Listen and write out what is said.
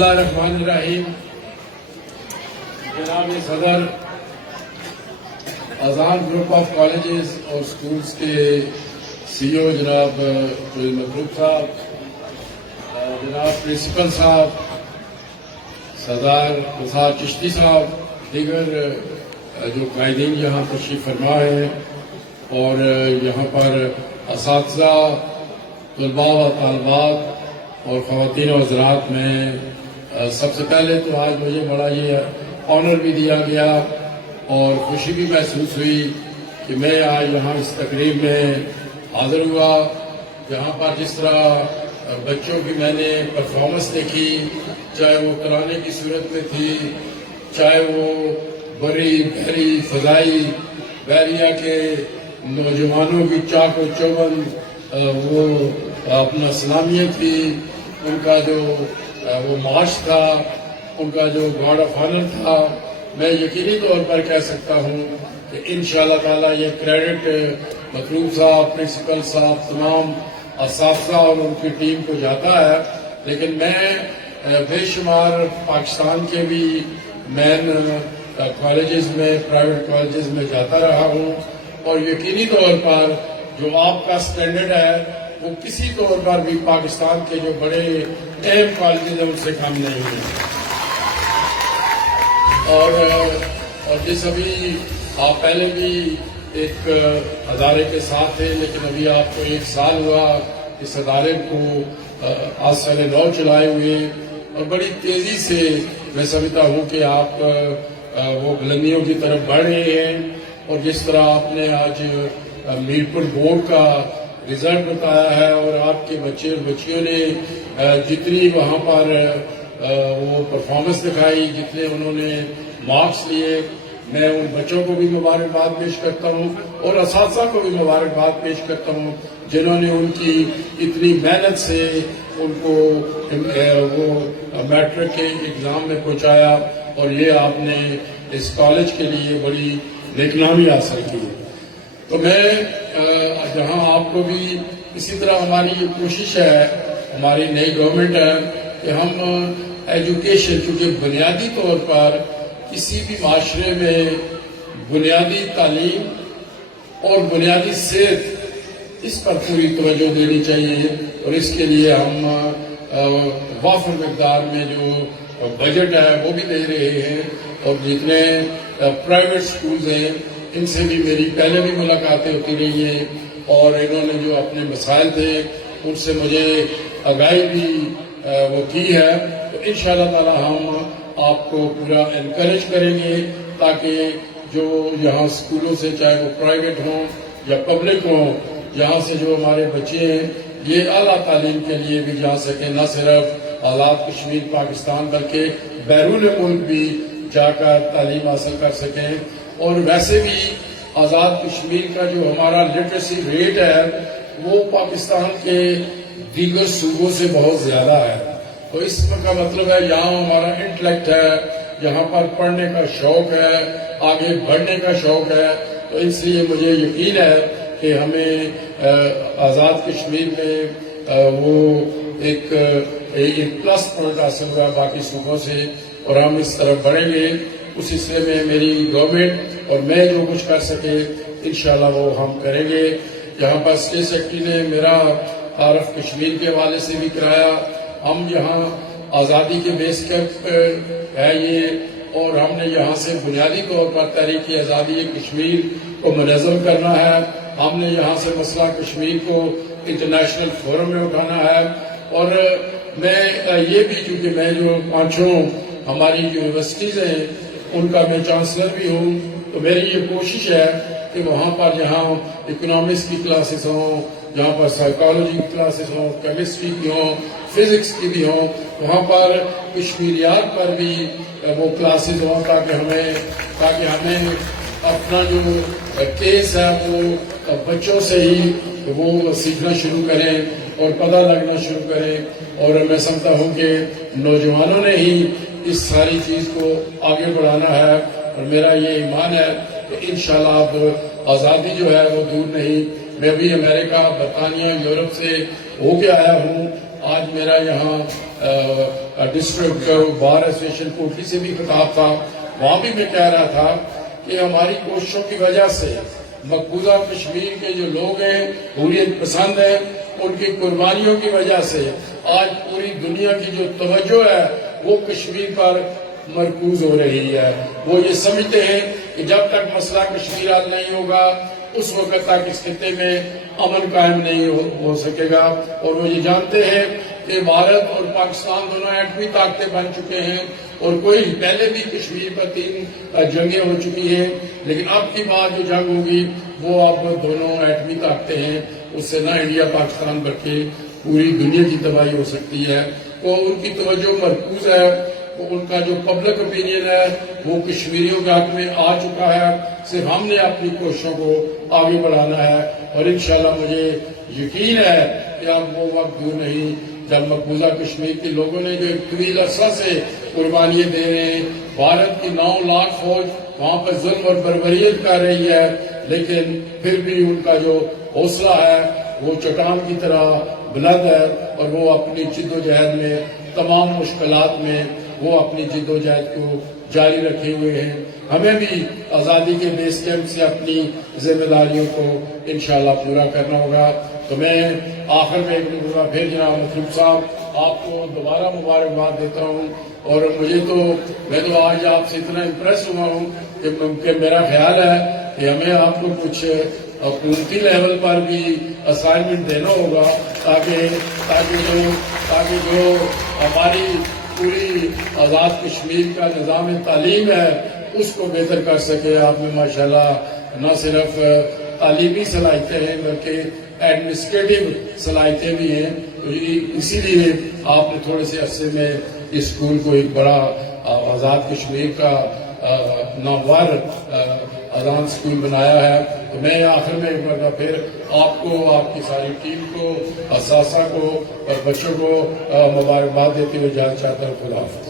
बिस्मिल्लाहिर्रहमानिर्रहीम। जनाब सदर, आज़ाद ग्रुप ऑफ कॉलेजेस और स्कूल्स के CEO जनाब मखलूक साहब, जनाब प्रिंसिपल साहब, सरदार वसार चिश्ती साहब, दीगर जो कायदीन यहाँ तशरीफ फरमा है और यहाँ पर असातिज़ा, तलबा व तालिबात और ख़वातीन और हज़रात में सबसे पहले तो आज मुझे बड़ा ये ऑनर भी दिया गया और खुशी भी महसूस हुई कि मैं आज यहाँ इस तकरीब में हाज़िर हुआ, जहाँ पर जिस तरह बच्चों की मैंने परफॉर्मेंस देखी, चाहे वो कराने की सूरत में थी, चाहे वो बड़ी बहरी फजाई बहरिया के नौजवानों की चाको चौबंद वो अपना सलामियत थी, उनका जो वो मार्च था, उनका जो गार्ड ऑफ ऑनर था, मैं यकीनी तौर पर कह सकता हूँ कि इंशाअल्लाह ताला ये क्रेडिट मखलूक साहब, प्रिंसिपल साहब, तमाम असातिज़ा और उनकी टीम को जाता है। लेकिन मैं बेशुमार पाकिस्तान के भी मेन कॉलेजेस में, प्राइवेट कॉलेजेस में जाता रहा हूँ और यकीनी तौर पर जो आपका स्टैंडर्ड है वो किसी तौर पर भी पाकिस्तान के जो बड़े अहम कॉलेजेस हैं उनसे कम नहीं है। और जिस अभी आप पहले भी एक अदारे के साथ थे, लेकिन अभी आपको 1 साल हुआ इस अदारे को आज साल 9 चलाए हुए और बड़ी तेजी से मैं समझता हूँ कि आप वो बुलंदियों की तरफ बढ़ रहे हैं। और जिस तरह आपने आज मीरपुर बोर्ड का रिजल्ट बताया है और आपके बच्चे और बच्चियों ने जितनी वहाँ पर वो परफॉर्मेंस दिखाई, जितने उन्होंने मार्क्स लिए, मैं उन बच्चों को भी मुबारकबाद पेश करता हूँ और असातिज़ा को भी मुबारकबाद पेश करता हूँ जिन्होंने उनकी इतनी मेहनत से उनको वो मैट्रिक के एग्ज़ाम में पहुँचाया और ये आपने इस कॉलेज के लिए बड़ी नेकनामी हासिल की। तो मैं जहाँ आपको भी इसी तरह हमारी ये कोशिश है, हमारी नई गवर्नमेंट है कि हम एजुकेशन, क्योंकि बुनियादी तौर पर किसी भी माशरे में बुनियादी तालीम और बुनियादी सेहत, इस पर पूरी तवज्जो देनी चाहिए और इसके लिए हम वाफिर मिक़दार में जो बजट है वो भी दे रहे हैं। और जितने प्राइवेट स्कूल्स हैं इनसे भी मेरी पहले भी मुलाकातें होती रही हैं और इन्होंने जो अपने मसाइल थे उनसे मुझे आगाही भी वो की है। तो इंशाअल्लाह ताला हम आपको पूरा एनकरेज करेंगे ताकि जो यहाँ स्कूलों से, चाहे वो प्राइवेट हों या पब्लिक हों, यहाँ से जो हमारे बच्चे हैं ये आला तालीम के लिए भी जा सकें, न सिर्फ आज़ाद कश्मीर पाकिस्तान बल्कि बैरून मुल्क भी जाकर तालीम हासिल कर सकें। और वैसे भी आज़ाद कश्मीर का जो हमारा लिटरेसी रेट है वो पाकिस्तान के दीगर सूबों से बहुत ज़्यादा है। तो इसका मतलब है यहाँ हमारा इंटेलेक्ट है, यहाँ पर पढ़ने का शौक है, आगे बढ़ने का शौक है। तो इसलिए मुझे यकीन है कि हमें आज़ाद कश्मीर में वो एक प्लस पॉइंट हासिल हुआ बाकी सूबों से और हम इस तरफ बढ़ेंगे। उस सिलसिले में मेरी गवर्नमेंट और मैं जो कुछ कर सके इंशाल्लाह वो हम करेंगे। यहाँ पर स्टेट सेक्रेटरी ने मेरा तारफ कश्मीर के हवाले से भी कराया। हम यहाँ आज़ादी के बेस कैंप है ये और हमने यहाँ से बुनियादी तौर पर तहरीक आज़ादी कश्मीर को मुनज़्ज़म करना है। हमने यहाँ से मसला कश्मीर को इंटरनेशनल फोरम में उठाना है। और मैं ये भी, क्योंकि मैं जो 5 हमारी यूनिवर्सिटीज़ हैं उनका मैं चांसलर भी हूँ, तो मेरी ये कोशिश है कि वहाँ पर जहाँ इकोनॉमिक्स की क्लासेस हों, जहाँ पर साइकोलॉजी की क्लासेस हों, केमिस्ट्री की हों, फिजिक्स की भी हों, वहाँ पर कश्मीरियात पर भी वो क्लासेस हों ताकि हमें अपना जो केस है वो बच्चों से ही वो सीखना शुरू करें और पता लगना शुरू करें। और मैं समझता हूँ कि नौजवानों ने ही इस सारी चीज़ को आगे बढ़ाना है और मेरा ये ईमान है कि इंशाल्लाह अब आज़ादी जो है वो दूर नहीं। मैं भी अमेरिका, बरतानिया, यूरोप से होके आया हूँ। आज मेरा यहाँ ڈسٹرکٹ بار ایسوسیشن کوٹلی سے بھی خطاب تھا. وہاں بھی میں کہہ رہا تھا کہ ہماری کوششوں کی وجہ سے مقبوضہ کشمیر کے جو لوگ ہیں حریت پسند ہیں, ان کی قربانیوں کی وجہ سے آج پوری دنیا کی جو توجہ ہے وہ کشمیر پر مرکوز ہو رہی ہے. وہ یہ سمجھتے ہیں کہ جب تک مسئلہ کشمیر حل نہیں ہوگا اس وقت تک اس خطے میں امن قائم نہیں ہو سکے گا. اور وہ یہ جانتے ہیں کہ بھارت اور پاکستان دونوں ایٹمی طاقتیں بن چکے ہیں, اور کوئی پہلے بھی کشمیر پر 3 جنگیں ہو چکی ہیں, لیکن اب کی بات جو جنگ ہوگی وہ اب دونوں ایٹمی طاقتیں ہیں, اس سے نہ انڈیا پاکستان بلکہ پوری دنیا کی تباہی ہو سکتی ہے. تو ان کی توجہ مرکوز ہے, ان کا جو پبلک اوپینین ہے وہ کشمیریوں کے حق میں آ چکا ہے. صرف ہم نے اپنی کوششوں کو آگے بڑھانا ہے, اور انشاءاللہ مجھے یقین ہے کہ اب وہ وقت دور نہیں جب مقبوضہ کشمیر کے لوگوں نے جو ایک طویل عرصہ سے قربانیاں دے رہے ہیں, بھارت کی 9 لاکھ فوج وہاں پر ظلم اور بربریت کر رہی ہے, لیکن پھر بھی ان کا جو حوصلہ ہے وہ چٹان کی طرح بلند ہے, اور وہ اپنی جد و جہد میں تمام مشکلات میں وہ اپنی جد و جہد کو جاری رکھے ہوئے ہیں. ہمیں بھی آزادی کے بیس کیمپ سے اپنی ذمہ داریوں کو انشاءاللہ پورا کرنا ہوگا. تو میں آخر میں ایک مرتبہ پھر جناب مطلوب صاحب آپ کو دوبارہ مبارکباد دیتا ہوں, اور میں تو آج آپ سے اتنا امپریس ہوا ہوں کہ میرا خیال ہے کہ ہمیں آپ کو کچھ حکومتی لیول پر بھی اسائنمنٹ دینا ہوگا تاکہ جو ہماری پوری آزاد کشمیر کا نظام تعلیم ہے اس کو بہتر کر سکے. آپ میں ماشاءاللہ نہ صرف تعلیمی صلاحیتیں ہیں بلکہ ایڈمنسٹریٹو صلاحیتیں بھی ہیں, اسی لیے آپ نے تھوڑے سے عرصے میں اس اسکول کو ایک بڑا آزاد کشمیر کا نامور اذان اسکول بنایا ہے. تو میں آخر میں ایک بار پھر آپ کو, آپ کی ساری ٹیم کو, اساتذہ کو اور بچوں کو مبارکباد دیتے ہوئے جانا چاہتا ہوں. خدا حافظ.